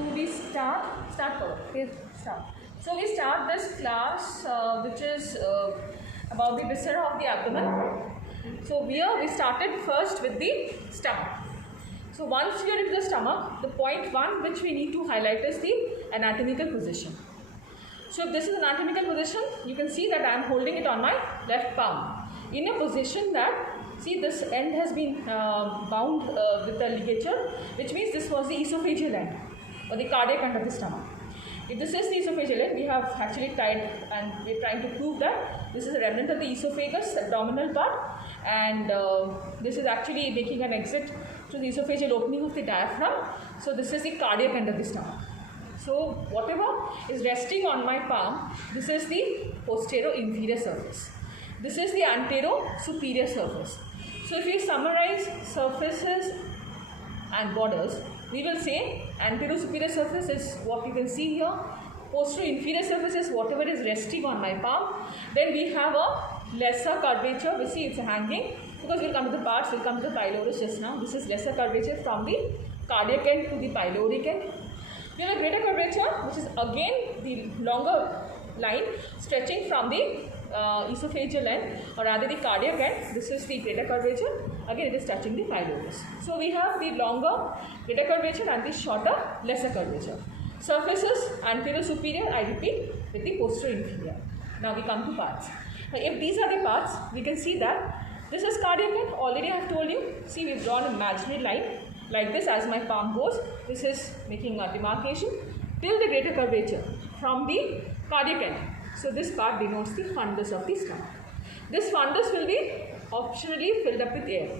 So we start. So we start this class, which is about the viscera of the abdomen. So here we started first with the stomach. So once we are in the stomach, the point one which we need to highlight is the anatomical position. So if this is anatomical position, you can see that I am holding it on my left palm in a position that, see, this end has been bound with a ligature, which means this was the esophageal end or the cardiac end of the stomach. If this is the esophageal end, we have actually tied, and we are trying to prove that this is a remnant of the esophagus, abdominal part, and this is actually making an exit to the esophageal opening of the diaphragm. So this is the cardiac end of the stomach. So whatever is resting on my palm, this is the posterior-inferior surface. This is the antero-superior surface. So if we summarize surfaces and borders, we will say antero-superior surface is what you can see here. Posterior-inferior surface is whatever is resting on my palm. Then we have a lesser curvature. We see it's hanging, because we'll come to the parts, we'll come to the pylorus just now. This is lesser curvature from the cardiac end to the pyloric end. We have a greater curvature, which is again the longer line stretching from the esophageal end, or rather the cardiac end. This is the greater curvature. Again, it is touching the pylorus. So we have the longer greater curvature and the shorter lesser curvature. Surfaces anterior superior, I repeat, with the posterior inferior. Now we come to parts. Now if these are the parts, we can see that this is cardiac end. Already I have told you. See, we've drawn an imaginary line like this as my palm goes. This is making a demarcation till the greater curvature from the cardiac end. So this part denotes the fundus of the stomach. This fundus will be optionally filled up with air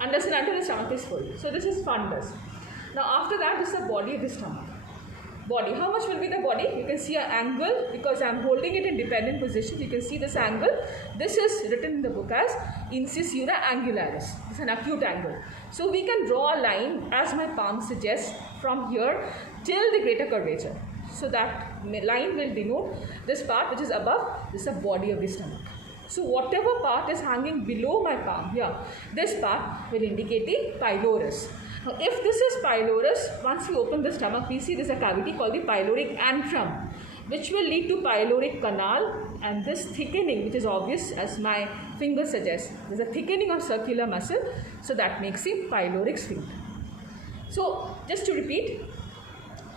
unless and until the stomach is full. So this is fundus. Now after that, this is the body of the stomach. Body. How much will be the body? You can see an angle, because I am holding it in dependent position. You can see this angle. This is written in the book as incisura angularis. It's an acute angle. So we can draw a line, as my palm suggests, from here till the greater curvature. So that line will denote this part which is above. This is the body of the stomach. So whatever part is hanging below my palm here, this part will indicate the pylorus. Now if this is pylorus, once we open the stomach, we see there is a cavity called the pyloric antrum, which will lead to pyloric canal, and this thickening, which is obvious as my finger suggests, there is a thickening of circular muscle, so that makes the pyloric sphincter. So just to repeat,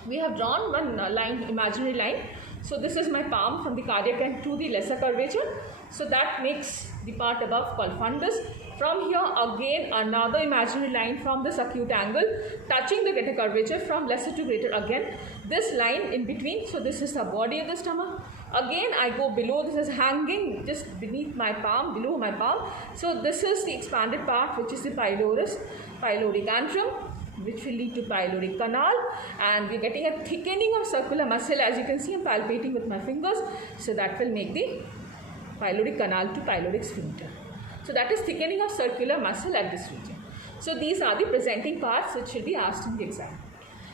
we have drawn one line, imaginary line. So this is my palm from the cardiac end to the lesser curvature. So that makes the part above called fundus. From here again another imaginary line from this acute angle touching the greater curvature from lesser to greater again. This line in between, so this is the body of the stomach. Again I go below, this is hanging just beneath my palm, below my palm. So this is the expanded part, which is the pylorus, pyloric antrum, which will lead to pyloric canal, and we are getting a thickening of circular muscle. As you can see, I am palpating with my fingers, so that will make the pyloric canal to pyloric sphincter. So that is thickening of circular muscle at this region. So these are the presenting parts which should be asked in the exam.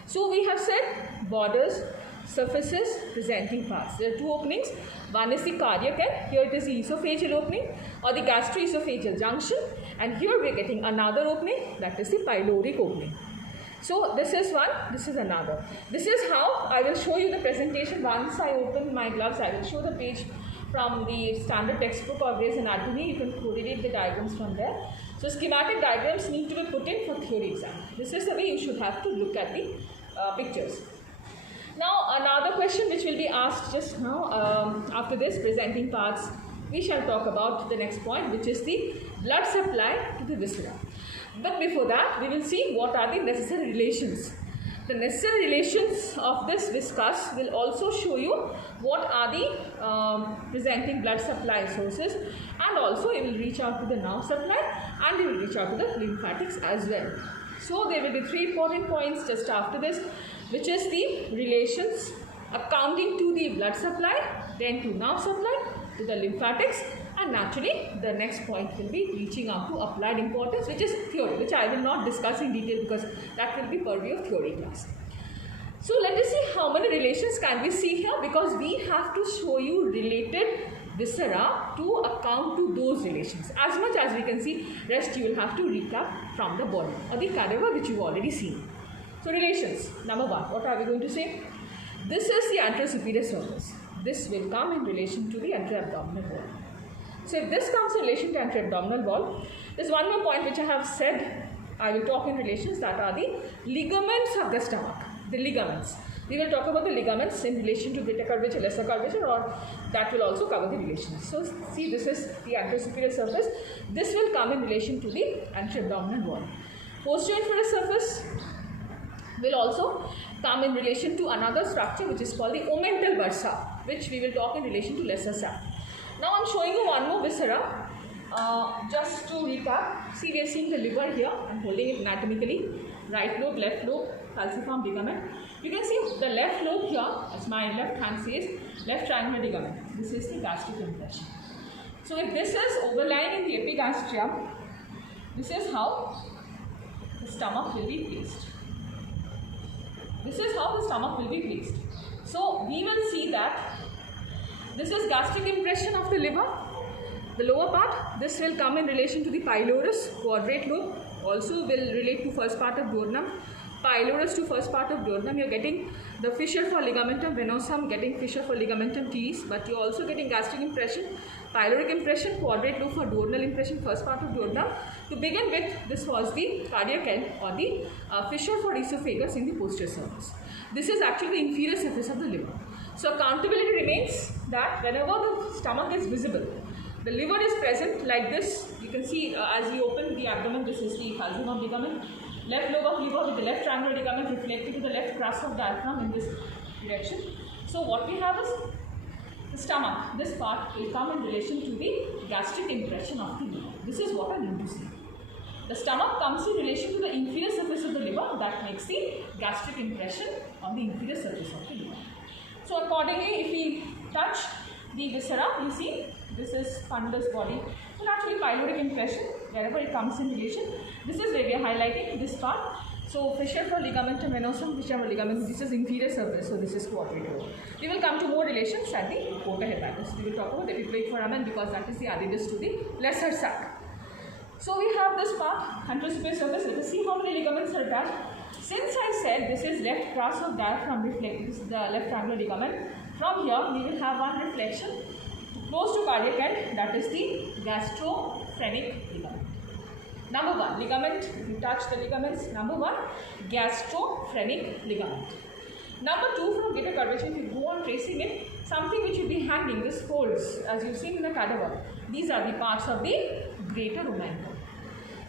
So we have said borders, surfaces, presenting parts. There are two openings. One is the cardiac end. Here it is the esophageal opening or the gastroesophageal junction. And here we are getting another opening, that is the pyloric opening. So this is one, this is another. This is how I will show you the presentation. Once I open my gloves, I will show the page from the standard textbook of Gray's Anatomy. You can correlate the diagrams from there. So schematic diagrams need to be put in for theory exam. This is the way you should have to look at the pictures. Now another question which will be asked just now after this presenting parts, we shall talk about the next point, which is the blood supply to the viscera. But before that, we will see what are the necessary relations. The necessary relations of this viscous will also show you what are the presenting blood supply sources, and also it will reach out to the nerve supply and it will reach out to the lymphatics as well. So there will be three important points just after this, which is the relations accounting to the blood supply, then to nerve supply, to the lymphatics, and naturally the next point will be reaching out to applied importance, which is theory, which I will not discuss in detail because that will be purview of theory class. So let us see how many relations can we see here, because we have to show you related viscera to account to those relations. As much as we can see, rest you will have to recap from the body or the cadaver which you have already seen. So relations, number one, what are we going to say? This is the anterosuperior surface. This will come in relation to the anteroabdominal wall. So if this comes in relation to anteroabdominal wall, there's one more point which I have said, I will talk in relations, that are the ligaments of the stomach, the ligaments. We will talk about the ligaments in relation to greater curvature, lesser curvature, or that will also cover the relations. So see, this is the anterosuperior surface. This will come in relation to the anteroabdominal wall. Posterior inferior surface will also come in relation to another structure which is called the omental bursa, which we will talk in relation to lesser sac. Now I am showing you one more viscera. Just to recap, see, we are seeing the liver here. I am holding it anatomically. Right lobe, left lobe, falciform ligament. You can see the left lobe here, as my left hand says, left triangular ligament. This is the gastric impression. So if this is overlying in the epigastrium, this is how the stomach will be placed. This is how the stomach will be placed. So we will see that this is gastric impression of the liver. The lower part, this will come in relation to the pylorus, quadrate lobe, also will relate to first part of duodenum. Pylorus to first part of duodenum, you are getting the fissure for ligamentum venosum, getting fissure for ligamentum teres, but you are also getting gastric impression, pyloric impression, quadrate lobe for duodenal impression, first part of duodenum. To begin with, this was the cardiac end or the fissure for esophagus in the posterior surface. This is actually the inferior surface of the liver. So accountability remains that whenever the stomach is visible, the liver is present like this. You can see as you open the abdomen, this is the falciform ligament. Left lobe of liver with the left triangular ligament reflecting to the left crus of diaphragm in this direction. So what we have is the stomach. This part will come in relation to the gastric impression of the liver. This is what I need to see. The stomach comes in relation to the inferior surface of the liver. That makes the gastric impression on the inferior surface of the liver. So accordingly, if we touch the viscera, you see this is fundus body. So naturally pyloric impression, wherever it comes in relation. This is where we are highlighting this part. So fissure for ligamentum venosum, fissure for ligamentum, this is inferior surface, so this is quadrate lobe. We will come to more relations at the porta hepatis. We will talk about epiploic foramen because that is the addendus to the lesser sac. So we have this part, anterosuperior surface. Let us see how many ligaments are attached. Since I said this is left crus of diaphragm reflect, this is the left triangular ligament. From here we will have one reflection close to cardiac end, that is the gastrophrenic ligament. Number one, ligament, if you touch the ligaments, number one, gastrophrenic ligament. Number two, from greater curvature, if you go on tracing it, something which will be hanging, this folds, as you've seen in the cadaver. These are the parts of the greater omentum.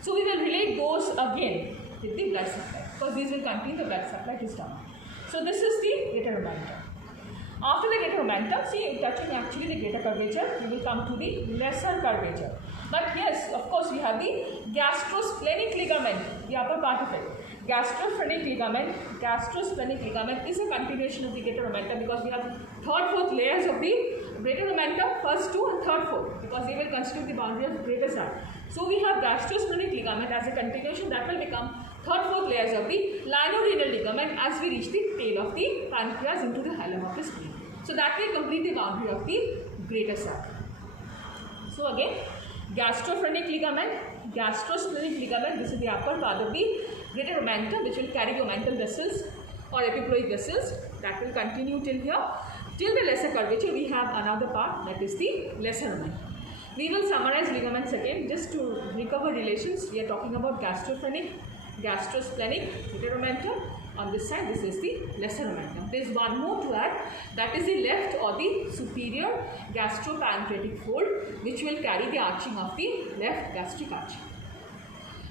So we will relate those again with the blood supply, because these will contain the blood supply to stomach. So this is the greater omentum. After the greater omentum, see, touching actually the greater curvature, we will come to the lesser curvature. But yes, of course, we have the gastrosplenic ligament, the upper part of it. Gastrophrenic ligament is a continuation of the greater omentum because we have third, fourth layers of the greater omentum, first two and third, fourth, because they will constitute the boundary of greater sac. So we have gastrosplenic ligament as a continuation that will become third, fourth layers of the lienorenal ligament as we reach the tail of the pancreas into the hilum of the spleen. So that will complete the boundary of the greater sac. So again, gastrophrenic ligament, gastrosplenic ligament, this is the upper part of the greater omentum which will carry the omental vessels or epiploic vessels that will continue till here. Till the lesser curvature we have another part, that is the lesser omentum. We will summarize ligaments again just to recover relations. We are talking about gastrophrenic, gastrosplenic, greater omentum. On this side, this is the lesser omentum. There is one more to add, that is the left or the superior gastropancreatic fold, which will carry the arching of the left gastric arching.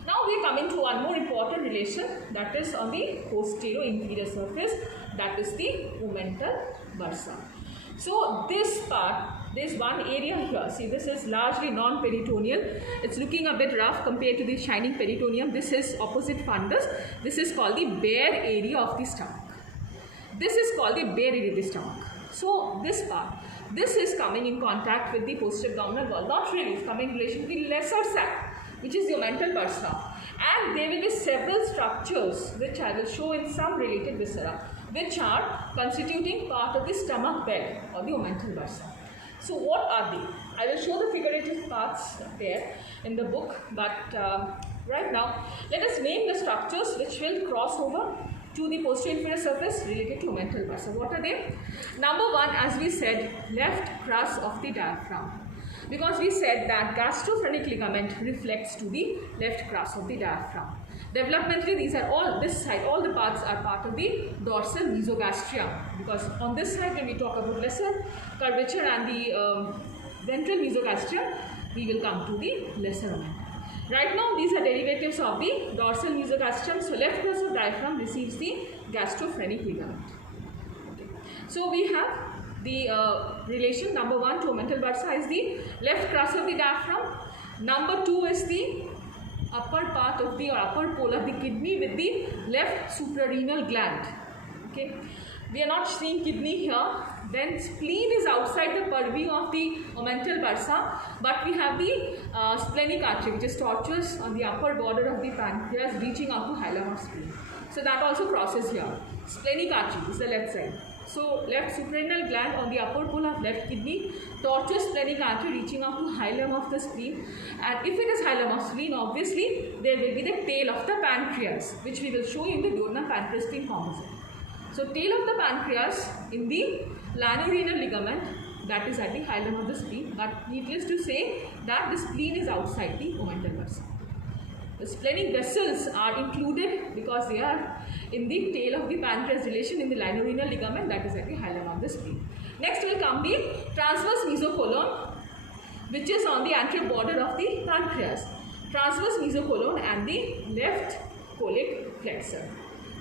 Now we are coming to one more important relation, that is on the posterior inferior surface, that is the omental bursa. So this part, there is one area here. See, this is largely non-peritoneal. It's looking a bit rough compared to the shining peritoneum. This is opposite fundus. This is called the bare area of the stomach. This is called the bare area of the stomach. So this part, this is coming in contact with the posterior abdominal wall. Not really, it's coming in relation to the lesser sac, which is the omental bursa. And there will be several structures which I will show in some related viscera, which are constituting part of the stomach bed or the omental bursa. So what are they? I will show the figurative parts there in the book, but right now let us name the structures which will cross over to the posterior inferior surface related to omental bursa. What are they? Number one, as we said, left crus of the diaphragm. Because we said that gastrophrenic ligament reflects to the left crus of the diaphragm. Developmentally, these are all, this side, all the parts are part of the dorsal mesogastrium. Because on this side, when we talk about lesser curvature and the ventral mesogastrium, we will come to the lesser omentum. Right now, these are derivatives of the dorsal mesogastrium. So, left crus of diaphragm receives the gastrophrenic ligament. Okay. So, we have the relation number one to omental bursa is the left crus of the diaphragm. Number two is the upper part of the or upper pole of the kidney with the left suprarenal gland. Okay, we are not seeing kidney here. Then spleen is outside the purview of the omental bursa, but we have the splenic artery, which is tortuous on the upper border of the pancreas, reaching out to hilum of spleen. So that also crosses here. Splenic artery is the left side. So left suprarenal gland on the upper pole of left kidney, tortuous splenic artery reaching out to hilum of the spleen. And if it is hilum of spleen, obviously there will be the tail of the pancreas, which we will show in the duodenum pancreas spleen composite. So tail of the pancreas in the lanorenal ligament, that is at the hilum of the spleen, but needless to say that the spleen is outside the omental bursa. The splenic vessels are included because they are in the tail of the pancreas relation in the linorenal ligament, that is at the hilum of the spleen. Next will come the transverse mesocolon, which is on the anterior border of the pancreas. Transverse mesocolon and the left colic flexor.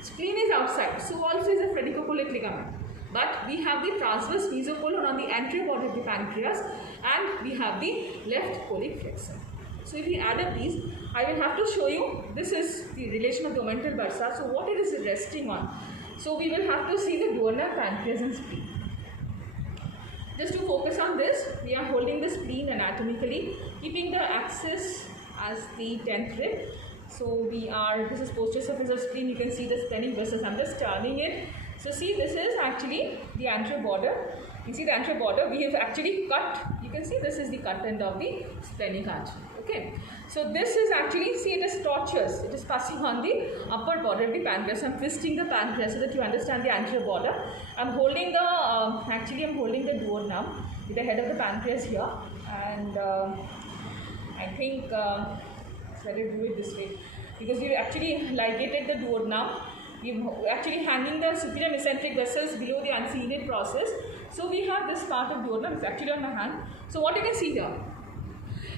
Spleen is outside, so also is a phrenicocholic ligament. But we have the transverse mesocolon on the anterior border of the pancreas, and we have the left colic flexor. So if we add up these, I will have to show you, this is the relation of the omental bursa. So what it is resting on? So we will have to see the duodenum, pancreas and spleen. Just to focus on this, we are holding the spleen anatomically, keeping the axis as the 10th rib. So we are, this is posterior surface of spleen, you can see the splenic vessels. I'm just turning it. So see, this is actually the anterior border. You see the anterior border, we have actually cut, you can see this is the cut end of the splenic artery. Okay, so this is actually, see, it is tortuous, it is passing on the upper border of the pancreas. I'm twisting the pancreas so that you understand the anterior border. I'm holding the, actually I'm holding the duodenum with the head of the pancreas here, and I think better do it this way, because we actually ligated the duodenum. We're actually hanging the superior mesenteric vessels below the unseenate process. So we have this part of duodenum, it's actually on my hand. So what you can see here?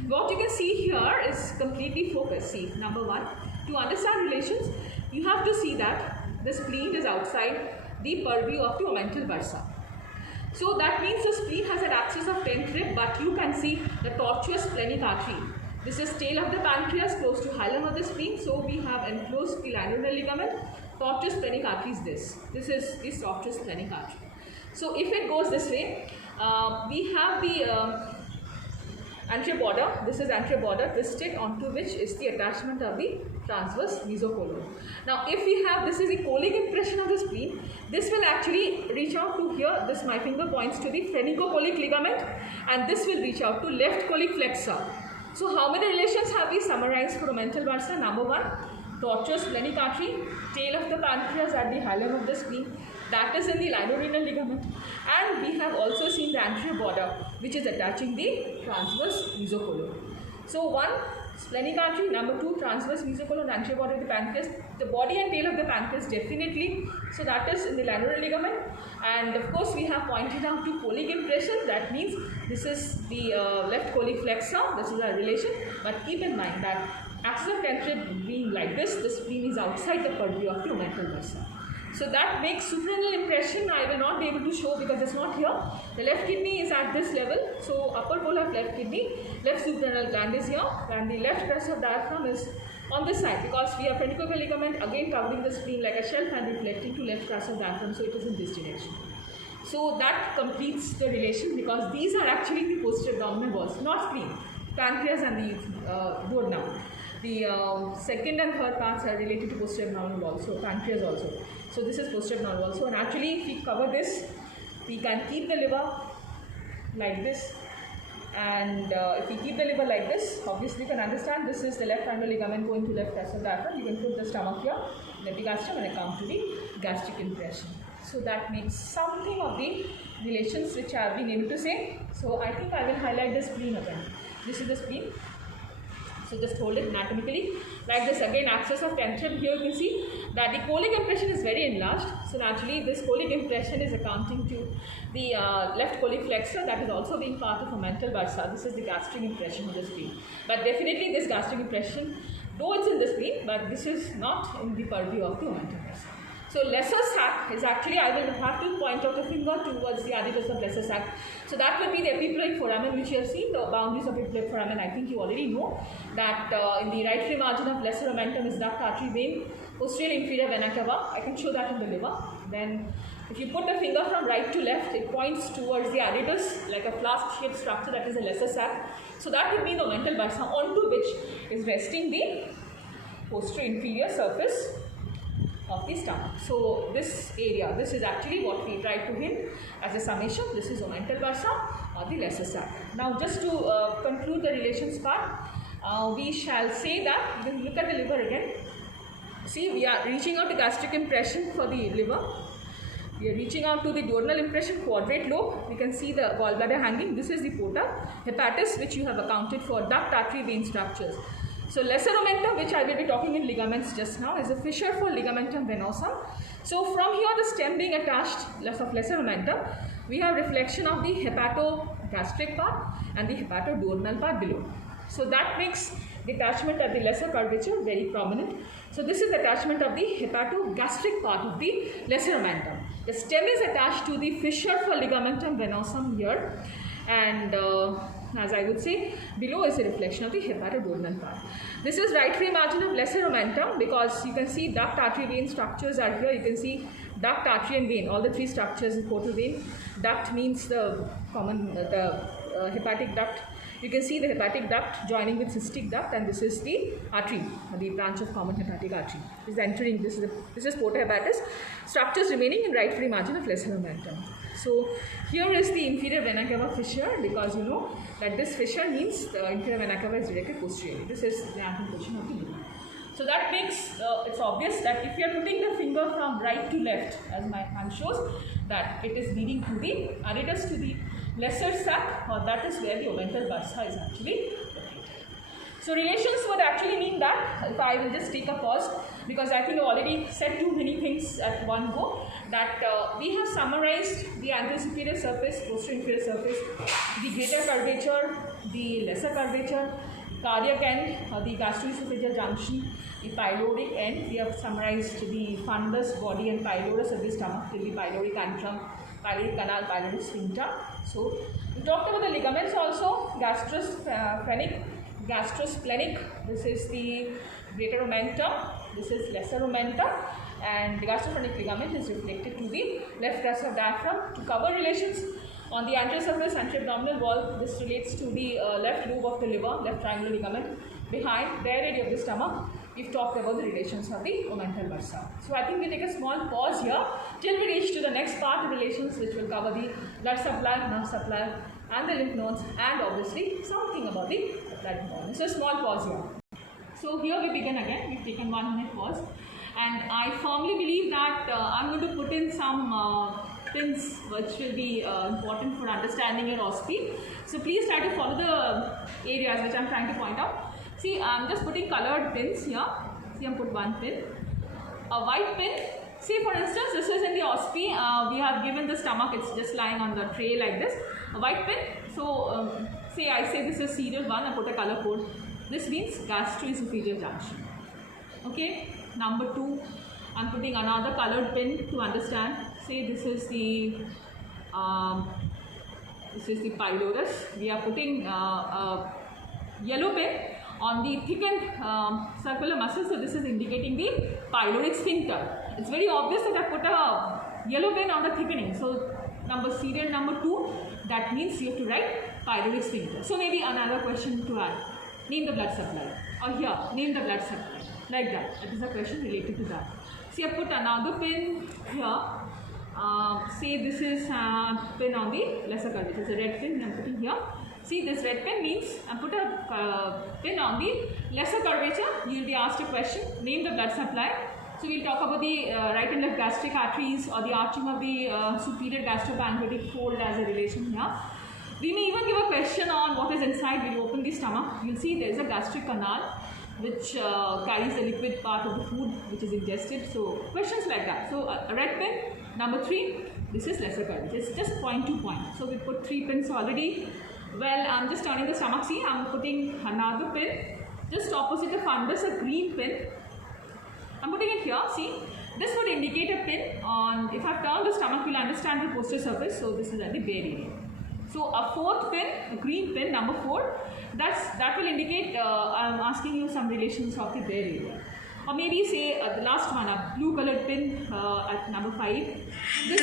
What you can see here is completely focused. See, number one, to understand relations, you have to see that the spleen is outside the purview of the omental bursa. So that means the spleen has an axis of 10th rib, but you can see the tortuous splenic artery. This is tail of the pancreas close to hilum of the spleen. So we have enclosed the lanorenal ligament. Tortuous splenic artery is this. This is the tortuous splenic artery. So if it goes this way, we have the anterior border. This is anterior border twisted, onto which is the attachment of the transverse mesocolon. Now if we have, this is the colic impression of the spleen, this will actually reach out to here. This, my finger points to the phrenicocholic ligament, and this will reach out to left colic flexor. So how many relations have we summarized for omental bursa? Number one, tortuous splenic artery, tail of the pancreas at the hilum of the spleen, that is in the linorenal ligament, and we have also seen the anterior border, which is attaching the transverse mesocolon. So one, splenic artery. Number two, transverse mesocolon, anterior border of the pancreas. The body and tail of the pancreas definitely. So that is in the linorenal ligament, and of course we have pointed out to colic impression. That means this is the left colic flexor. This is our relation. But keep in mind that axis of 10th rib being like this, the spleen is outside the purview of the omental bursa. So that makes suprarenal impression. I will not be able to show because it's not here. The left kidney is at this level. So upper pole of left kidney, left suprarenal gland is here, and the left crus of diaphragm is on this side, because we have phrenicocholic ligament again covering the spleen like a shelf and reflecting to left crus of diaphragm. So it is in this direction. So that completes the relation, because these are actually the posterior abdominal walls, not spleen, pancreas and the duodenum. The second and third parts are related to posterior abdominal wall, so pancreas also. So this is posterior abdominal wall. So and actually, if we cover this, we can keep the liver like this, and if we keep the liver like this, obviously you can understand this is the left anterior ligament going to left crus of diaphragm. You can put the stomach here, the epigastrium when I come to the gastric impression. So that makes something of the relations which I have been able to say. So I think I will highlight the spleen again. This is the spleen. So just hold it anatomically like this. Again, axis of tension. Here you can see that the colic impression is very enlarged. So naturally this colic impression is accounting to the left colic flexor that is also being part of omental bursa. This is the gastric impression of the spleen. But definitely this gastric impression, though it's in the spleen, but this is not in the purview of the omental bursa. So lesser sac is actually, I will have to point out a finger towards the aditus of lesser sac. So that will be the epiploic foramen which you have seen, the boundaries of epiploic foramen. I think you already know that in the right free margin of lesser omentum is duct artery vein, posterior inferior vena cava. I can show that in the liver. Then if you put the finger from right to left, it points towards the aditus like a flask shaped structure, that is a lesser sac. So that will be the omental bursa onto which is resting the posterior inferior surface of the stomach. So this area, this is actually what we try to hint as a summation. This is omental bursa or the lesser sac. Now just to conclude the relations part, we shall say that, we will look at the liver again. See, we are reaching out to gastric impression for the liver. We are reaching out to the duodenal impression, quadrate lobe. We can see the gallbladder hanging. This is the porta hepatis which you have accounted for duct artery vein structures. So lesser omentum, which I will be talking in ligaments just now, is a fissure for ligamentum venosum. So from here the stem being attached of lesser omentum, we have reflection of the hepatogastric part and the hepatoduodenal part below. So that makes the attachment at the lesser curvature very prominent. So this is attachment of the hepatogastric part of the lesser omentum. The stem is attached to the fissure for ligamentum venosum here, and as I would say, below is a reflection of the hepatoduodenal part. This is right free margin of lesser omentum because you can see duct artery vein structures are here. You can see duct, artery and vein, all the three structures in portal vein. Duct means the common, hepatic duct. You can see the hepatic duct joining with cystic duct, and this is the artery, the branch of common hepatic artery. This is entering, this is porta hepatis. Structures remaining in right free margin of lesser omentum. So here is the inferior vena cava fissure, because you know that this fissure means the inferior vena cava is directed posteriorly. This is the anatomical position of the liver. So that makes it's obvious that if you are putting the finger from right to left, as my hand shows, that it is leading to the aditus, to the lesser sac, or that is where the omental bursa is actually located. So relations would actually mean that, if I will just take a pause, because I think I already said too many things at one go, that we have summarized the anterior superior surface, posterior inferior surface, the greater curvature, the lesser curvature, cardiac end, the gastroesophageal junction, the pyloric end. We have summarized the fundus, body and pylorus of the stomach, till the pyloric antrum, pyloric canal, pyloric sphincter. So we talked about the ligaments also, gastrosplenic, this is the greater omentum, this is lesser omentum, and the gastrosplenic ligament is reflected to the left crus of diaphragm. To cover relations on the anterior surface, anterior abdominal wall, this relates to the left lobe of the liver, left triangular ligament. Behind the area of the stomach, we've talked about the relations of the omental bursa. So I think we take a small pause here till we reach to the next part of relations, which will cover the blood supply, nerve supply, and the lymph nodes, and obviously something about the blood involvement. So a small pause here. So here we begin again. We've taken 1 minute pause, and I firmly believe that I'm going to put in some pins which will be important for understanding your OSCE. So please try to follow the areas which I'm trying to point out. See, I'm just putting colored pins here. See, I'm put one pin. A white pin. See, for instance, this is in the OSCE. We have given the stomach, it's just lying on the tray like this. A white pin. So, say I say this is serial 1, I put a color code. This means gastroesophageal junction. Okay. Number 2, I'm putting another colored pin to understand. Say this is the pylorus. We are putting a yellow pin on the thickened circular muscle, so this is indicating the pyloric sphincter. It's very obvious that I put a yellow pin on the thickening. So serial number 2, that means you have to write pyloric sphincter. So maybe another question to add, name the blood supply, or here, name the blood supply, like that. That is a question related to that. See, I put another pin here. Say this is a pin on the lesser curvature. It's a red pin I'm putting here. See, this red pin means I put a pin on the lesser curvature. You will be asked a question, name the blood supply. So we'll talk about the right and left gastric arteries or the arching of the superior gastropancreatic fold as a relation here. We may even give a question on what is inside. We'll open the stomach. You'll see there is a gastric canal which carries the liquid part of the food which is ingested. So questions like that. So a red pin, number 3, this is lesser curvature. It's just point to point. So we put 3 pins already. Well, I'm just turning the stomach. See, I'm putting another pin just opposite the fundus, a green pin. I'm putting it here. See, this would indicate a pin on, if I've turned the stomach, you'll understand the posterior surface. So this is at the bare area. So a 4th pin, a green pin, number 4, that will indicate I'm asking you some relations of the bare area. Or maybe say the last one, a blue colored pin at number 5. This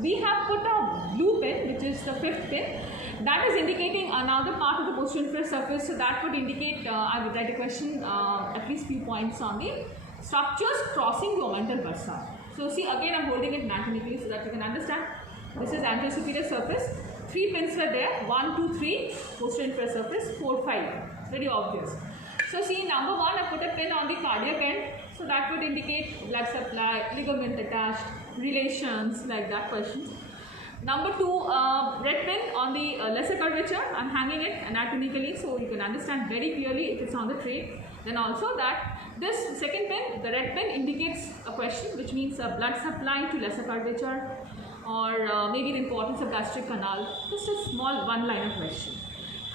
we have put a blue pin, which is the 5th pin. That is indicating another part of the posterior inferior surface. So that would indicate, I would write a question, at least few points on the structures crossing the omental bursa. So see, again I'm holding it anatomically so that you can understand. This is anterior superior surface. 3 pins were there. 1, 2, 3. Posterior inferior surface. 4, 5. Very obvious. So see, number 1, I put a pin on the cardiac end. So that would indicate blood supply, ligament attached, relations, like that questions. Number 2, red pin on the lesser curvature. I'm hanging it anatomically so you can understand very clearly if it's on the tray. Then also that this second pin, the red pin, indicates a question which means blood supply to lesser curvature or maybe the importance of gastric canal. Just a small one-liner question.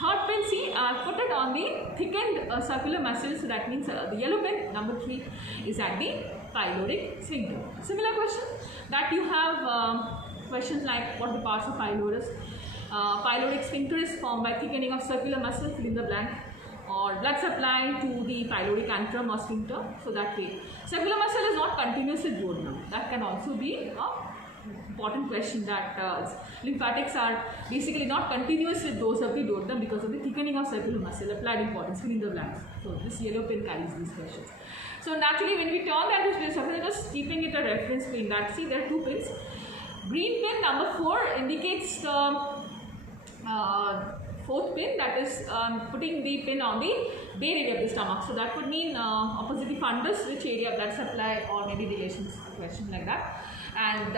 Third pin, see, I put it on the thickened circular muscle, so that means the yellow pin, number 3, is at the pyloric sphincter. Similar question that you have questions like what the parts of pylorus. Pyloric sphincter is formed by thickening of circular muscle, fill in the blank, or blood supply to the pyloric antrum or sphincter. So that way, circular muscle is not continuous with duodenum. That can also be a important question, that lymphatics are basically not continuous with those of the duodenum because of the thickening of circular muscle. Applied importance, fill in the blanks. So this yellow pin carries these questions. So naturally, when we turn that into surface, just keeping it a reference pin. That see, there are 2 pins. Green pin number 4 indicates the 4th pin, that is putting the pin on the bare area of the stomach. So that would mean opposite the fundus, which area, blood supply, or maybe relations, question like that. And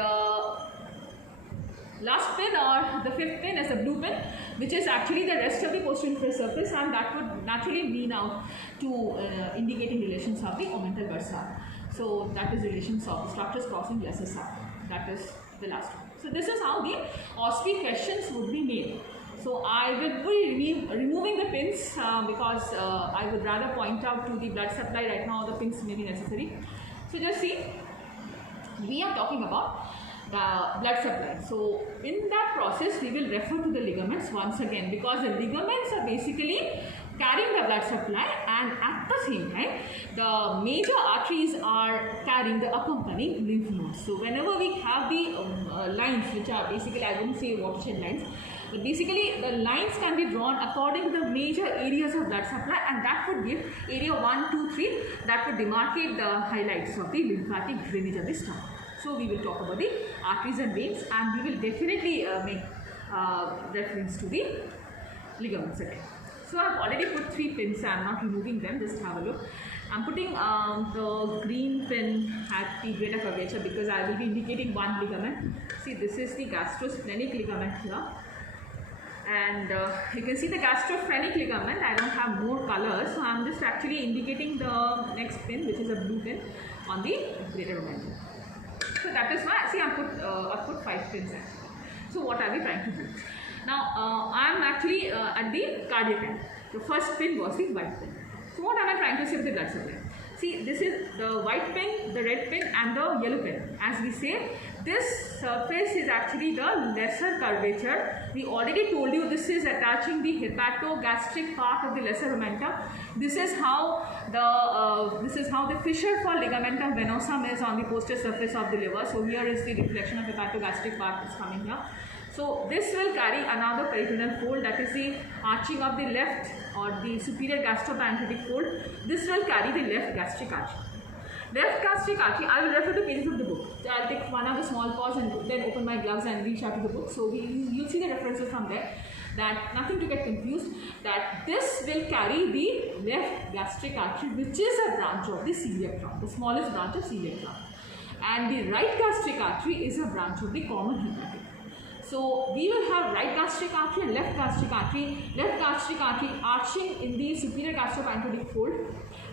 last pin or the 5th pin is a blue pin, which is actually the rest of the posterior inferior surface, and that would naturally mean out to indicating relations of the omental bursa. So that is relations of the structures crossing lesser side. That is the last one. So this is how the OSPE questions would be made. So I will be removing the pins because I would rather point out to the blood supply. Right now the pins may be necessary. So just see, we are talking about the blood supply. So in that process we will refer to the ligaments once again, because the ligaments are basically carrying the blood supply, and at the same time the major arteries are carrying the accompanying lymph nodes. So whenever we have the lines, which are basically, I wouldn't say watershed lines, but basically the lines can be drawn according to the major areas of blood supply, and that would give area 1, 2, 3, that would demarcate the highlights of the lymphatic drainage of the stomach. So we will talk about the arteries and veins, and we will definitely make reference to the ligaments again. So I have already put 3 pins. I am not removing them. Just have a look. I am putting the green pin at the greater curvature because I will be indicating one ligament. See, this is the gastrosplenic ligament here, and you can see the gastrosplenic ligament. I don't have more colors, so I am just actually indicating the next pin, which is a blue pin, on the greater omentum. So that is why, see, I put 5 pins actually. So what are we trying to do? Now I am actually at the cardiac end. The first pin was the white pin. So what am I trying to say with the blood supply? See, this is the white pin, the red pin, and the yellow pin. As we say, this surface is actually the lesser curvature. We already told you this is attaching the hepatogastric part of the lesser omentum. This is how the fissure for ligamentum venosum is on the posterior surface of the liver. So here is the reflection of hepatogastric part is coming here. So this will carry another peritoneal fold, that is the arching of the left or the superior gastropancreatic fold. This will carry the left gastric artery. Left gastric artery, I will refer to pages of the book. I will take one of the small pause and then open my gloves and reach out to the book. So you'll see the references from there. that nothing to get confused, that this will carry the left gastric artery, which is a branch of the celiac trunk, the smallest branch of celiac trunk, and the right gastric artery is a branch of the common hepatic. So we will have right gastric artery and left gastric artery. Left gastric artery arching in the superior gastropancreatic fold,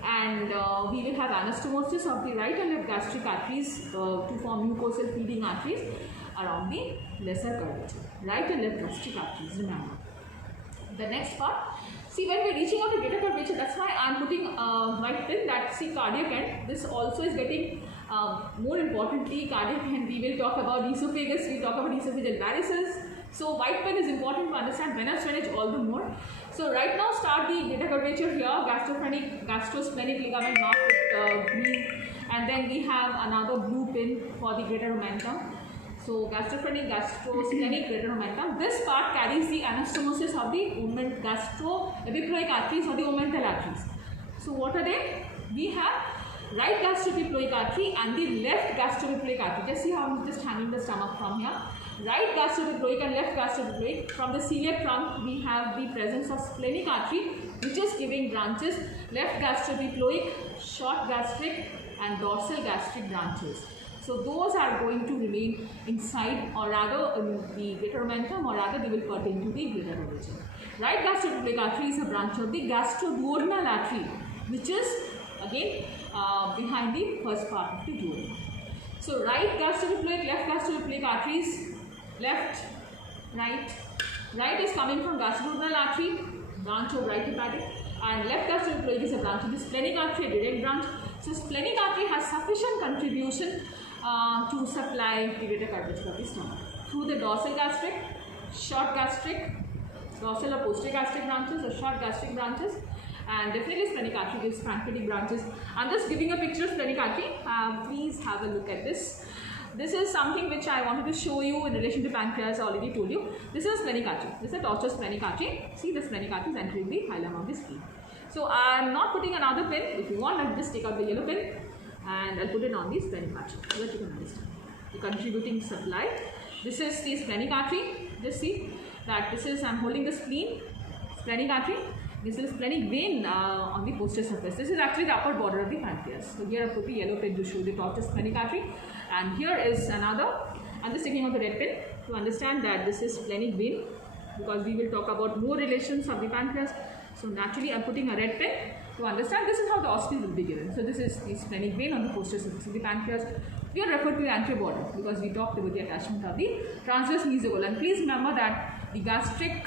and we will have anastomosis of the right and left gastric arteries to form mucosal feeding arteries around the lesser curvature. Right and left gastric arteries, remember. The next part, see when we are reaching out to greater curvature, that's why I am putting white pin, that see cardiac end. This also is getting more importantly, cardiac end, we will talk about esophagus, we talk about esophageal varices. So white pen is important to understand venous drainage all the more. So right now start the greater curvature here, gastrosplenic ligament marked with green, and then we have another blue pin for the greater omentum. So gastrosplenic greater omentum. This part carries the anastomosis of the gastroepiploic arteries or the omental arteries. So what are they? We have right gastroepiploic artery and the left gastroepiploic artery. Just see how I'm just hanging the stomach from here. Right gastroepiploic and left gastroepiploic. From the celiac trunk, we have the presence of splenic artery, which is giving branches, left gastroepiploic, short gastric and dorsal gastric branches. So those are going to remain inside, or rather in the greater omentum, or rather they will pertain to the greater curvature. Right gastroepiploic artery is a branch of the gastroduodenal artery, which is again behind the first part of the duodenum. So right gastroepiploic, left gastroepiploic arteries, left, right is coming from gastroduodenal artery, branch of right hepatic, and left gastroepiploic is a branch of the splenic artery, a direct branch. So splenic artery has sufficient contribution to supply the greater curvature of the stomach through the dorsal gastric, short gastric, dorsal or posterior gastric branches or short gastric branches, and definitely splenic artery gives pancreatic branches. I'm just giving a picture of splenic artery. Please have a look at this. This is something which I wanted to show you in relation to pancreas. I already told you. This is a splenic artery. This is a tortuous splenic artery. See, the splenic artery is entering the hilum of the spleen. So I'm not putting another pin. If you want, I'll just take out the yellow pin and I'll put it on the splenic artery so that you can understand the contributing supply. This is the splenic artery. Just see that this is, I'm holding the spleen, splenic artery. This is a splenic vein on the posterior surface. This is actually the upper border of the pancreas. So here I put the yellow pin to show the tortuous splenic artery, and here is another. I'm just taking out the red pin to understand that this is splenic vein, because we will talk about more relations of the pancreas. So naturally I'm putting a red pin to understand this is how the OSPI will be given. So this is the splenic vein on the posterior surface of the pancreas. We are referred to the anterior border because we talked about the attachment of the transverse mesocolon. And please remember that the gastric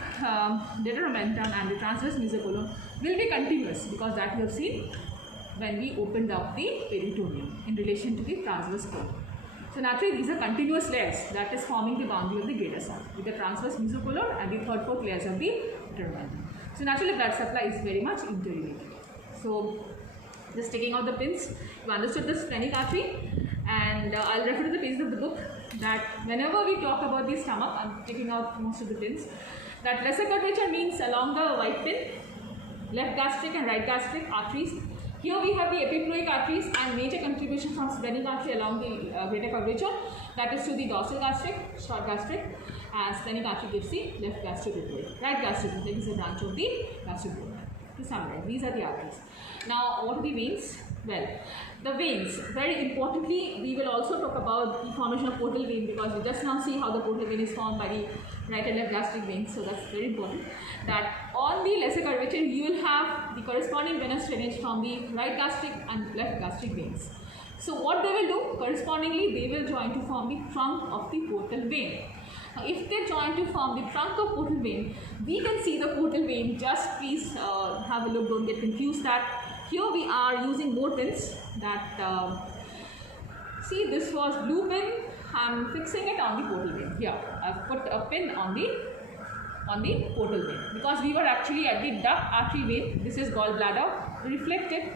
greater omentum and the transverse mesocolon will be continuous, because that we have seen when we opened up the peritoneum in relation to the transverse colon. So naturally these are continuous layers that is forming the boundary of the greater sac with the transverse mesocolon and the third, fourth layers of the greater omentum. So naturally blood supply is very much interrelated. So just taking out the pins, you understood the splenic artery, and I'll refer to the pages of the book that whenever we talk about the stomach, I'm taking out most of the pins, that lesser curvature means along the white pin, left gastric and right gastric arteries. Here we have the epiploic arteries and major contribution from splenic artery along the greater curvature, that is to the dorsal gastric, short gastric, and splenic artery gives the left gastroepiploic. Right gastroepiploic is a branch of the gastroepiploic. To summarize, these are the arteries. Now what are the veins? Well, the veins, very importantly, we will also talk about the formation of portal vein, because we just now see how the portal vein is formed by the right and left gastric veins. So that's very important, that on the lesser curvature you will have the corresponding venous drainage from the right gastric and left gastric veins. So what they will do, correspondingly they will join to form the trunk of the portal vein. Now, if they join to form the trunk of portal vein, we can see the portal vein. Just please have a look, don't get confused that here we are using more pins. That see, this was blue pin, I'm fixing it on the portal vein. Here I've put a pin on the portal vein, because we were actually at the duct artery vein. This is gallbladder reflected.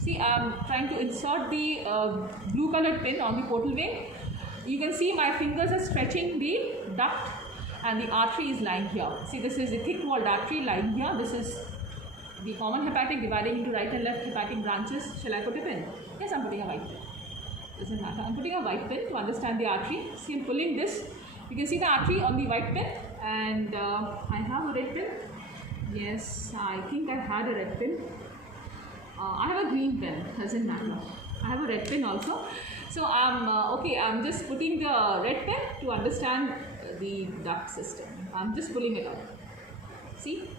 See, I'm trying to insert the blue colored pin on the portal vein. You can see my fingers are stretching the duct and the artery is lying here. See, this is the thick walled artery lying here. This is the common hepatic dividing into right and left hepatic branches. Shall I put a pin? Yes, I'm putting a white pin. Doesn't matter. I'm putting a white pin to understand the artery. See, I'm pulling this. You can see the artery on the white pin. and I have a red pen. Yes, I think I had a red pen. I have a green pen, doesn't matter. I have a red pen also. So I'm okay. I'm just putting the red pen to understand the duct system. I'm just pulling it out. See,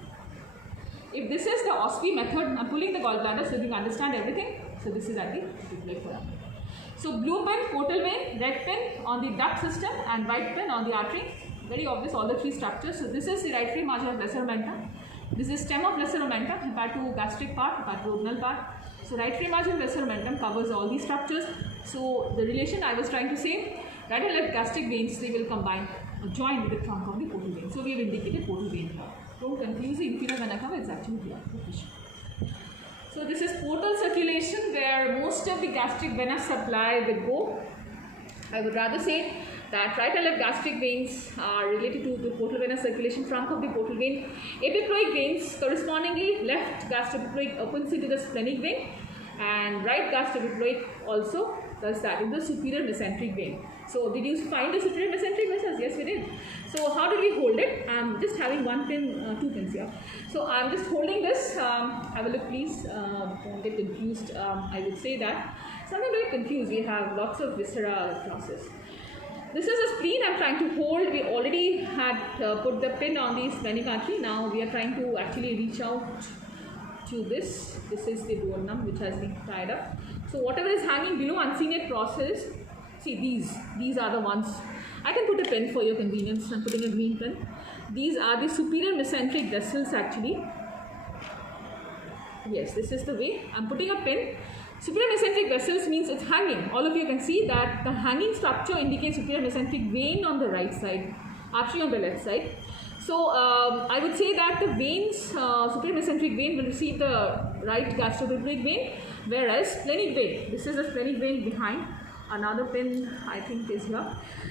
if this is the OSPI method, I'm pulling the gallbladder so you can understand everything. So this is at the pituitary foramen. So blue pen, portal vein, red pen on the duct system, and white pen on the artery. Very obvious, all the three structures. So this is the right free margin of lesser omentum. This is stem of lesser omentum, hepatogastric part, hepatoduodenal part. So right free margin of lesser omentum covers all these structures. So the relation I was trying to say, right and left gastric veins, they will combine or join with the trunk of the portal vein. So we have indicated portal vein here. Don't confuse the inferior vena cava, it's actually the tissue. So this is portal circulation where most of the gastric venous supply will go. I would rather say that right and left gastric veins are related to the portal venous circulation, trunk of the portal vein. Epiploic veins correspondingly, left gastroepiploic opens into the splenic vein, and right gastroepiploic also does that in the superior mesenteric vein. So did you find the superior mesenteric vessels? Yes, we did. So how did we hold it? I'm just having one pin, two pins here. So I'm just holding this. Have a look, please. Don't get confused. I would say that sometimes we get confused. We have lots of viscera classes. This is a spleen I'm trying to hold. We already had put the pin on the splenic artery. Now we are trying to actually reach out to this. This is the duodenum which has been tied up. So whatever is hanging below uncinate process, see these are the ones. I can put a pen for your convenience. I'm putting a green pen. These are the superior mesenteric vessels actually. Yes, this is the way. I'm putting a pen. Superior mesenteric vessels means it's hanging. All of you can see that the hanging structure indicates superior mesenteric vein on the right side, artery on the left side. So I would say that the veins, superior mesenteric vein will receive the right gastroepiploic vein, whereas splenic vein, this is the splenic vein behind. Another pin I think is here.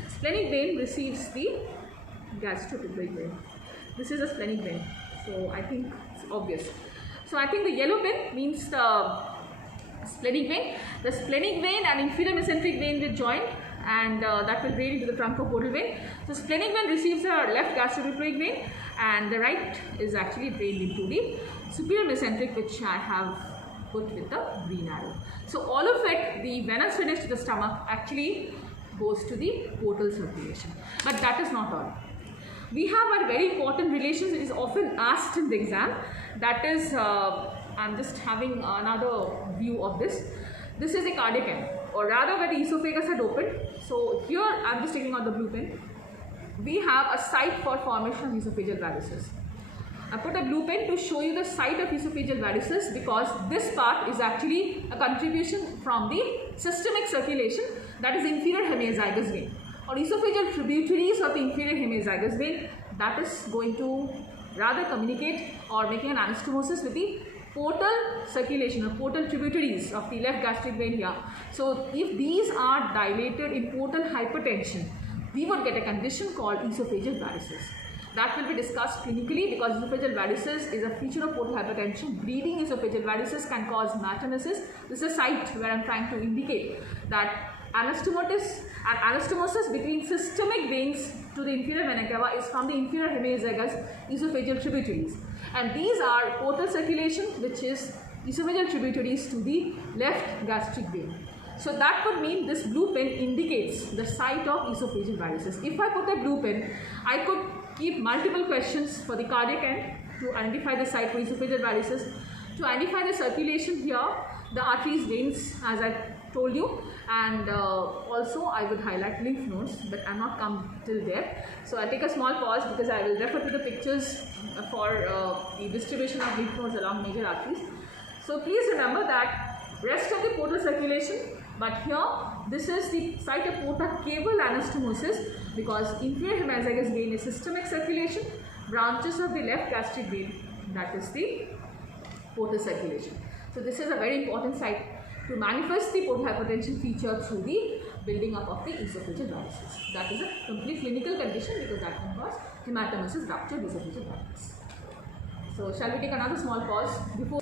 Splenic vein receives the gastroepiploic vein. This is a splenic vein. So I think it's obvious. So I think the yellow pin means the splenic vein. The splenic vein and inferior mesenteric vein will join, and that will drain into the trunk of portal vein. So splenic vein receives the left gastroepiploic vein, and the right is actually drained into the superior mesenteric, which I have put with the green arrow. So all of it, the venous drainage to the stomach actually goes to the portal circulation. But that is not all. We have a very important relation which is often asked in the exam. That is, I'm just having another view of this. This is a cardiac end, or rather where the esophagus had opened. So here I'm just taking out the blue pen. We have a site for formation of esophageal varices. I put a blue pen to show you the site of esophageal varices because this part is actually a contribution from the systemic circulation, that is inferior hemiazygous vein, or esophageal tributaries of the inferior hemiazygous vein, that is going to rather communicate or making an anastomosis with the portal circulation or portal tributaries of the left gastric vein here. So if these are dilated in portal hypertension, we would get a condition called esophageal varices. That will be discussed clinically because esophageal varices is a feature of portal hypertension. Bleeding esophageal varices can cause matonesis. This is a site where I am trying to indicate that anastomosis and anastomosis between systemic veins to the inferior vena cava is from the inferior hemiazygous esophageal tributaries. And these are portal circulation, which is esophageal tributaries to the left gastric vein. So that would mean this blue pen indicates the site of esophageal varices. If I put a blue pen, I could keep multiple questions for the cardiac end to identify the site for esophageal varices, to identify the circulation here, the arteries, veins, as I told you, and also I would highlight lymph nodes, but I am not come till there. So I take a small pause because I will refer to the pictures for the distribution of lymph nodes along major arteries. So please remember that rest of the portal circulation, but here this is the site of portocaval anastomosis because inferior hemiazygous vein is systemic circulation, branches of the left gastric vein, that is the portal circulation. So this is a very important site to manifest the portal hypertension feature through the building up of the esophageal varices. That is a complete clinical condition because that can cause hematomasis, ruptured esophageal varices. So shall we take another small pause before?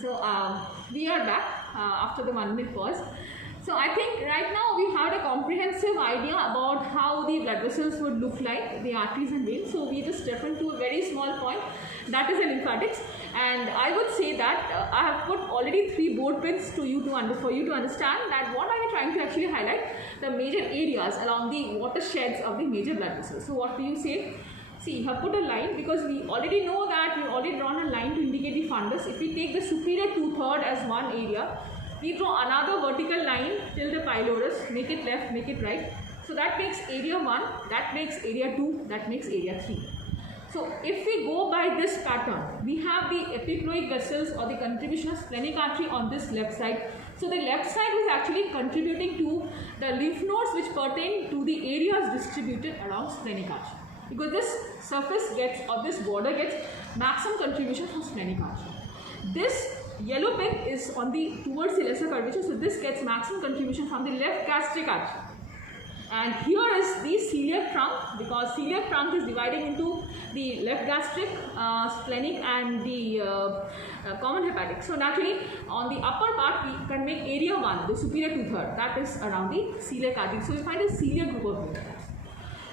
So we are back after the 1 minute pause. So I think right now we have got a comprehensive idea about how the blood vessels would look like, the arteries and veins. So we just refer to a very small point, that is the lymphatics. And I would say that I have put already 3 board pins to you for you to understand that what I am trying to actually highlight, the major areas along the watersheds of the major blood vessels. So what do you say? See, you have put a line because we already know that we already drawn a line to indicate the fundus. If we take the superior 2/3 as one area, we draw another vertical line till the pylorus, make it left, make it right. So that makes area 1, that makes area 2, that makes area 3. So if we go by this pattern, we have the epiploic vessels or the contribution of splenic artery on this left side. So the left side is actually contributing to the lymph nodes which pertain to the areas distributed around splenic artery. Because this surface gets, or this border gets maximum contribution from splenic artery. This yellow pin is on the towards the lesser curvature, so this gets maximum contribution from the left gastric artery. And here is the celiac trunk, because celiac trunk is dividing into the left gastric, splenic and the common hepatic. So naturally on the upper part we can make area 1, the superior 2/3, that is around the celiac artery. So we find a celiac group of lymph nodes.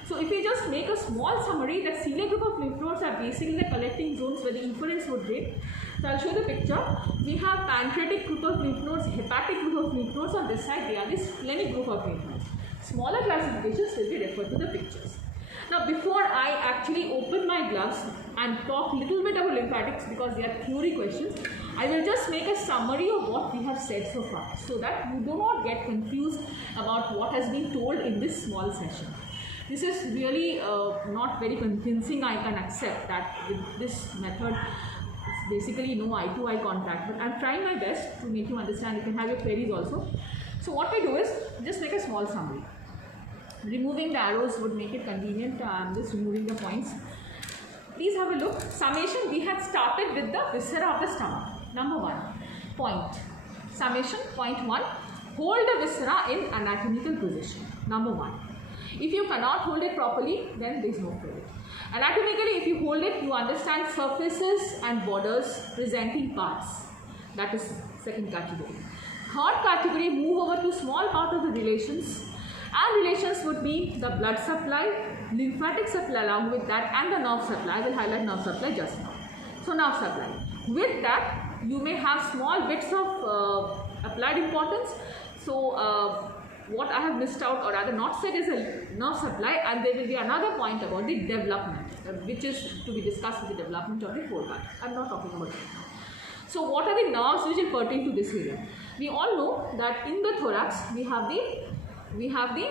So if we just make a small summary, that celiac group of lymph nodes are basically the collecting zones where the efferents would break. So I'll show the picture. We have pancreatic group of lymph nodes, hepatic group of lymph nodes. On this side they are the splenic group of lymph nodes. Smaller classifications will be referred to the pictures. Now before I actually open my gloves and talk little bit about lymphatics, because they are theory questions, I will just make a summary of what we have said so far, so that you do not get confused about what has been told in this small session. This is really not very convincing. I can accept that with this method it's basically no eye to eye contact, but I am trying my best to make you understand. You can have your queries also. So what we do is just make a small summary. Removing the arrows would make it convenient. I am just removing the points. Please have a look. Summation, we had started with the viscera of the stomach. Number 1, point. Summation, point 1, hold the viscera in anatomical position. Number 1. If you cannot hold it properly, then there is no fluid. Anatomically, if you hold it, you understand surfaces and borders presenting parts. That is second category. Third category, move over to small part of the relations. And relations would be the blood supply, lymphatic supply along with that, and the nerve supply. I will highlight nerve supply just now. So nerve supply. With that, you may have small bits of applied importance. So what I have missed out, or rather not said, is a nerve supply, and there will be another point about the development, which is to be discussed with the development of the foregut. I am not talking about it now. So what are the nerves which will pertain to this area? We all know that in the thorax we have the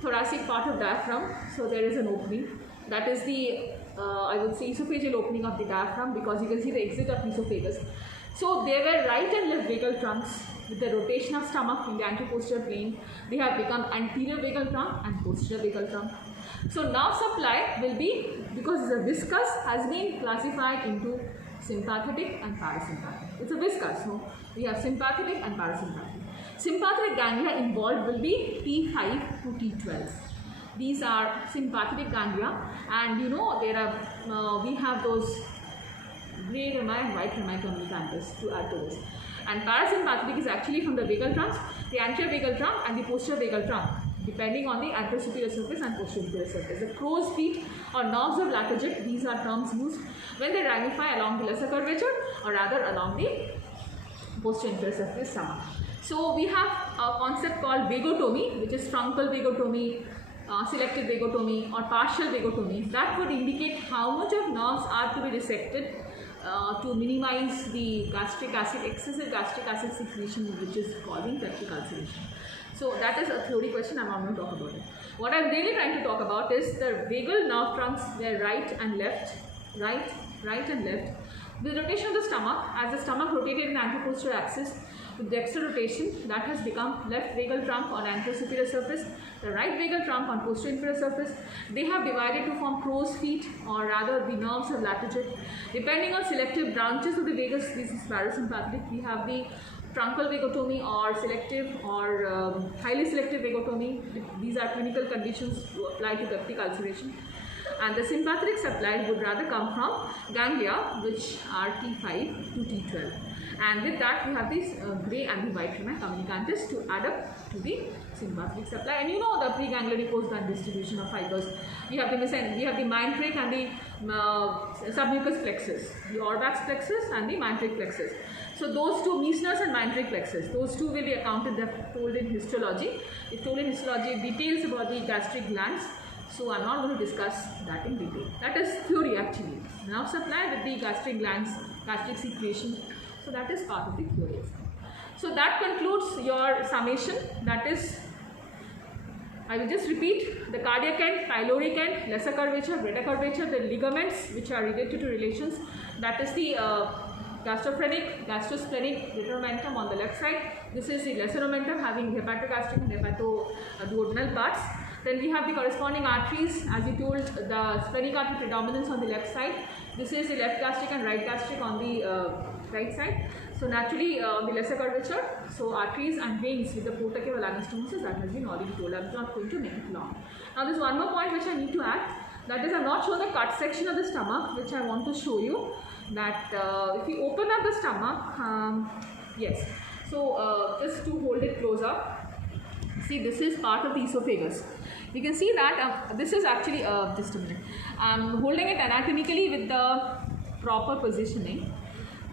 thoracic part of diaphragm. So there is an opening, that is the I would say esophageal opening of the diaphragm, because you can see the exit of esophagus. So there were right and left vagal trunks. With the rotation of stomach in the anteroposterior plane, they have become anterior vagal trunk and posterior vagal trunk. So nerve supply will be, because it's a viscous, has been classified into sympathetic and parasympathetic. It's a viscous, so we have sympathetic and parasympathetic. Sympathetic ganglia involved will be T5 to T12. These are sympathetic ganglia, and you know there are we have those grey rami and white rami communicanthus to add to this. And parasympathetic is actually from the vagal trunks, the anterior vagal trunk and the posterior vagal trunk, depending on the anterior superior surface and posterior inferior surface. The crow's feet or nerves of Latarjet, these are terms used when they ramify along the lesser curvature, or rather along the posterior inferior surface stomach. So we have a concept called vagotomy, which is truncal vagotomy, selective vagotomy or partial vagotomy. That would indicate how much of nerves are to be dissected to minimize the gastric acid, excessive gastric acid secretion, which is causing peptic ulceration. So that is a theory question. I'm not going to talk about it. What I'm really trying to talk about is the vagal nerve trunks, they're right and left, right and left. With rotation of the stomach, as the stomach rotated in the anteroposterior axis, with the extra rotation, that has become left vagal trunk on anterior superior surface, the right vagal trunk on posterior inferior surface. They have divided to form crow's feet, or rather the nerves of Latarjet. Depending on selective branches of the vagus, this is parasympathetic. We have the truncal vagotomy or selective or highly selective vagotomy. These are clinical conditions to apply to peptic ulceration. And the sympathetic supply would rather come from ganglia, which are T5 to T12. and with that we have this grey and the white rami communicanthus to add up to the sympathetic supply. And you know the preganglionic postband distribution of fibers. We have the Meyntrich and the submucous plexus, the Auerbach's plexus and the Meyntrich plexus. So those two, Meissner's and Meyntrich plexus, those two will be accounted, they're told in histology. It's told in histology details about the gastric glands. So I'm not going to discuss that in detail. That is theory actually. Nerve supply with the gastric glands, gastric secretion. So that is part of the theory. So that concludes your summation. That is, I will just repeat, the cardiac end, pyloric end, lesser curvature, greater curvature, the ligaments which are related to relations. That is the gastrophrenic, gastrosplenic retromentum on the left side. This is the lesser omentum having hepatogastric and hepatoduodenal parts. Then we have the corresponding arteries, as you told, the splenic artery predominance on the left side. This is the left gastric and right gastric on the right side. So naturally the lesser curvature, so arteries and veins with the portaceval anastomosis, that has been already told. I am not going to make it long. Now there is one more point which I need to add, that is I have not shown the cut section of the stomach, which I want to show you. That if you open up the stomach, yes, so just to hold it closer, see this is part of the esophagus. You can see that this is actually, just a minute, I am holding it anatomically with the proper positioning,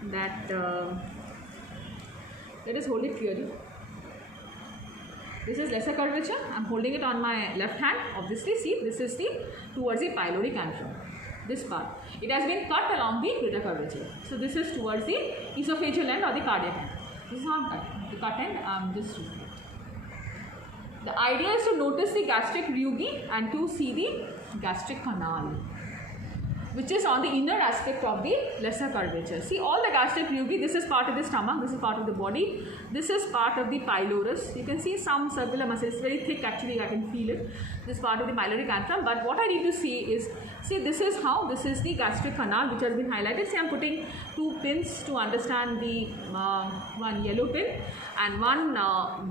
that let us hold it clearly. This is lesser curvature, I am holding it on my left hand. Obviously see, this is the towards the pyloric antrum, this part. It has been cut along the greater curvature. So this is towards the esophageal end or the cardiac end. This is how I am cutting. The cut end I am just doing it. The idea is to notice the gastric rugae and to see the gastric canal, which is on the inner aspect of the lesser curvature. See all the gastric rugae, this is part of the stomach, this is part of the body, this is part of the pylorus. You can see some circular muscle, it's very thick actually, I can feel it. This is part of the pyloric antrum, but what I need to see is, see this is how, this is the gastric canal which has been highlighted. See I am putting two pins to understand the one yellow pin and one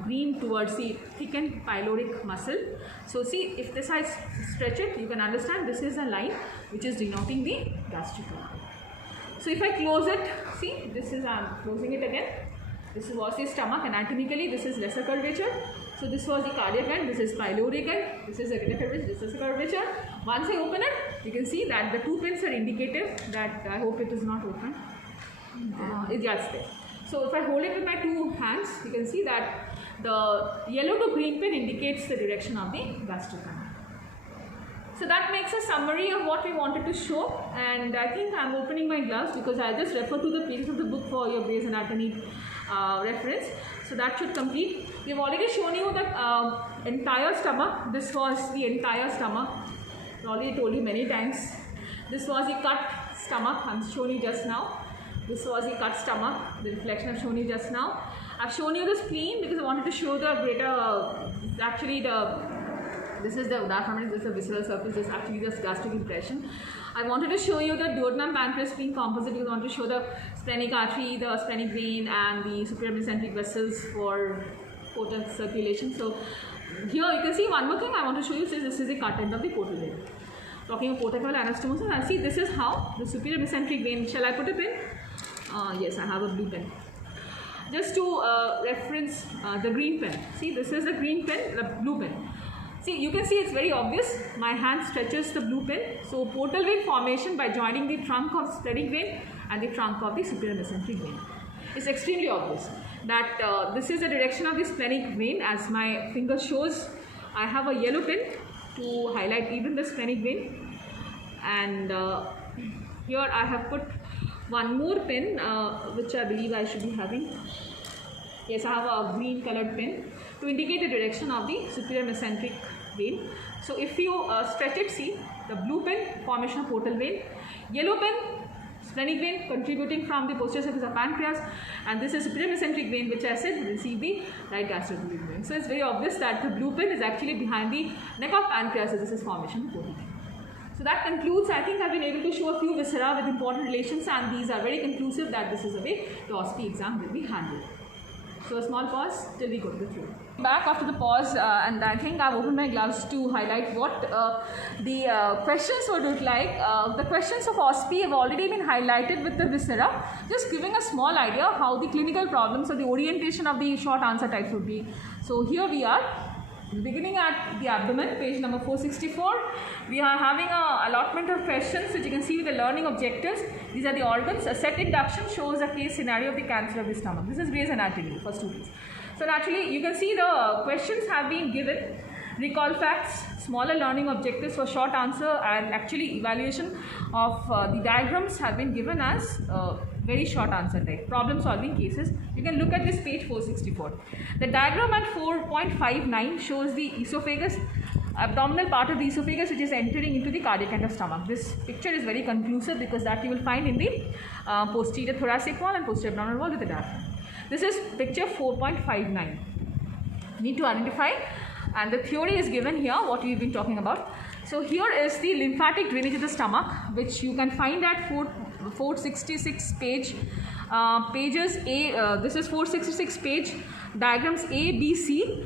green towards the thickened pyloric muscle. So see, if this I stretch it, you can understand this is a line which is denoting the gastric canal. So if I close it, see this is, I am closing it again. This was the stomach anatomically, this is lesser curvature. So this was the cardiac end, this is pyloric end, this is the greater curvature, this is the curvature. Once I open it, you can see that the two pins are indicative, that I hope it is not open. It's just there. So if I hold it with my two hands, you can see that the yellow to green pin indicates the direction of the gastric canal. So that makes a summary of what we wanted to show, and I think I am opening my gloves because I just refer to the pages of the book for your Gray's Anatomy reference. So that should complete. We have already shown you the entire stomach. This was the entire stomach. I already told you many times. This was the cut stomach I am showing you just now. This was the cut stomach, the reflection I have shown you just now. I have shown you the spleen because I wanted to show the greater, actually this is the diaphragm, this is the visceral surface, this is actually the gastric impression. I wanted to show you the duodenum pancreas spleen composite because I want to show the splenic artery, the splenic vein and the superior mesenteric vessels for portal circulation. So here you can see one more thing I want to show you, is this is the cut end of the portal vein. Talking of portaceval anastomosis, and see this is how the superior mesenteric vein, shall I put a pin? Yes, I have a blue pen. Just to reference the green pen. See, this is the green pen, the blue pen. See, you can see it's very obvious. My hand stretches the blue pen. So, portal vein formation by joining the trunk of splenic vein and the trunk of the superior mesenteric vein. It's extremely obvious that this is the direction of the splenic vein. As my finger shows, I have a yellow pen to highlight even the splenic vein. And here I have put one more pen which I believe I should be having. Yes, I have a green colored pen to indicate the direction of the superior mesenteric vein. So if you stretch it, see the blue pen, formation of portal vein, yellow pen, splenic vein contributing from the posterior surface of pancreas, and this is superior mesenteric vein which I said receive the right gastrocnemic vein. So it's very obvious that the blue pen is actually behind the neck of pancreas, so this is formation of portal vein. So that concludes. I think I have been able to show a few viscera with important relations, and these are very conclusive that this is the way the OSPE exam will be handled. So a small pause till we go to the theory. Back after the pause, and I think I've opened my gloves to highlight what the questions would look like. The questions of OSPE have already been highlighted with the viscera, just giving a small idea how the clinical problems or the orientation of the short answer types would be. So here we are. Beginning at the abdomen, page number 464, we are having a allotment of questions which you can see with the learning objectives. These are the organs. A set induction shows a case scenario of the cancer of the stomach. This is Gray's Anatomy for students. So naturally, you can see the questions have been given. Recall facts, smaller learning objectives for short answer, and actually evaluation of the diagrams have been given as very short answer type. Problem solving cases. You can look at this page 464. The diagram at 4.59 shows the esophagus, abdominal part of the esophagus which is entering into the cardiac end of stomach. This picture is very conclusive because that you will find in the posterior thoracic wall and posterior abdominal wall with the diaphragm. This is picture 4.59. Need to identify, and the theory is given here, what we've been talking about. So here is the lymphatic drainage of the stomach, which you can find at 466 page, pages A, this is 466 page, diagrams A, B, C,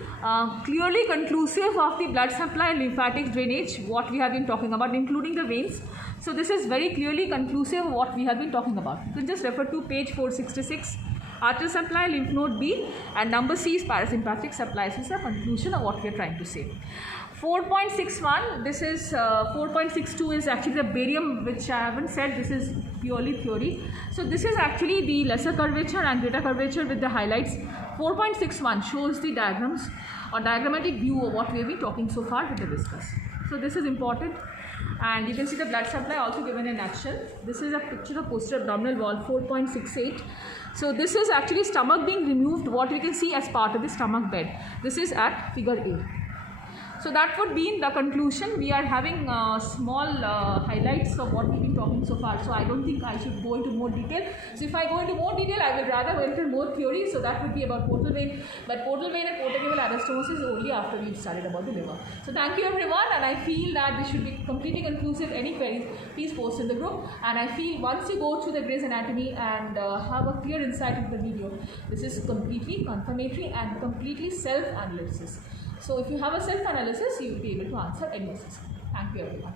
clearly conclusive of the blood supply and lymphatic drainage, what we have been talking about, including the veins. So this is very clearly conclusive of what we have been talking about. You can just refer to page 466. Arterial supply, lymph node B, and number C is parasympathetic supply. This is a conclusion of what we are trying to say. 4.61, this is 4.62 is actually the barium, which I haven't said, this is purely theory. So this is actually the lesser curvature and greater curvature with the highlights. 4.61 shows the diagrams or diagrammatic view of what we have been talking so far with the viscous. So this is important. And you can see the blood supply also given in action. This is a picture of posterior abdominal wall, 4.68. So this is actually stomach being removed, what we can see as part of the stomach bed. This is at figure A. So that would be in the conclusion. We are having small highlights of what we've been talking so far. So I don't think I should go into more detail. So if I go into more detail, I will rather go into more theory. So that would be about portal vein. But portal vein and portocaval anastomosis is only after we've studied about the liver. So thank you everyone, and I feel that this should be completely conclusive. Any queries, please post in the group. And I feel once you go through the Gray's Anatomy and have a clear insight into the video, this is completely confirmatory and completely self-analysis. So if you have a self-analysis, you will be able to answer any assessment. Thank you everyone.